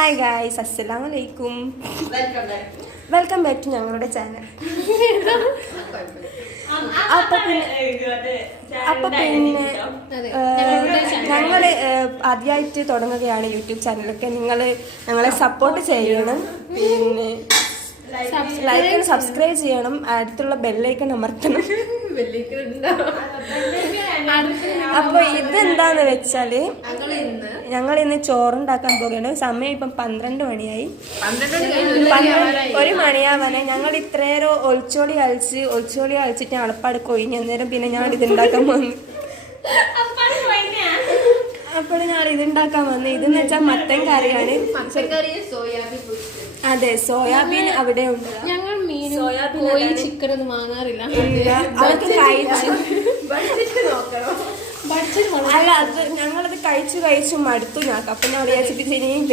Hi guys, അസ്സലാമു അലൈക്കും. Welcome back to ഞങ്ങളുടെ ചാനൽ. അപ്പൊ പിന്നെ ഞങ്ങൾ ആദ്യമായിട്ട് തുടങ്ങുകയാണ് യൂട്യൂബ് ചാനലൊക്കെ. നിങ്ങൾ ഞങ്ങളെ സപ്പോർട്ട് ചെയ്യണം, പിന്നെ ലൈക്ക് സബ്സ്ക്രൈബ് ചെയ്യണം, അടുത്തുള്ള ബെല്ലൈക്കൺ അമർത്തണം. അപ്പൊ ഇതെന്താന്ന് വെച്ചാല് ഞങ്ങൾ ഇന്ന് ചോറുണ്ടാക്കാൻ പോകുകയാണ്. സമയം ഇപ്പം 12 മണിയായി. 1 മണിയാവാനായി. ഞങ്ങൾ ഇത്രയേരം ഒളിച്ചോളി കളിച്ചിട്ട് അളപ്പാട് കൊഴിഞ്ഞ നേരം പിന്നെ ഞാൻ ഇതുണ്ടാക്കാൻ വന്നു. അപ്പോൾ ഞാൻ ഇതുണ്ടാക്കാൻ വന്നു. ഇതെന്ന് വെച്ചാൽ മത്തൻ കറിയാണ്. അതെ, സോയാബീൻ അവിടെ ഉണ്ട്. ഞങ്ങൾ മീൻ ചിക്കൻ ഒന്നും വാങ്ങാറില്ല. അതൊക്കെ കഴിച്ചു. അല്ല, അത് ഞങ്ങളത് കഴിച്ചു മടുത്തു. ഞാൻ അപ്പം ഞാൻ വിചാരിച്ചിട്ട് ഇനിയും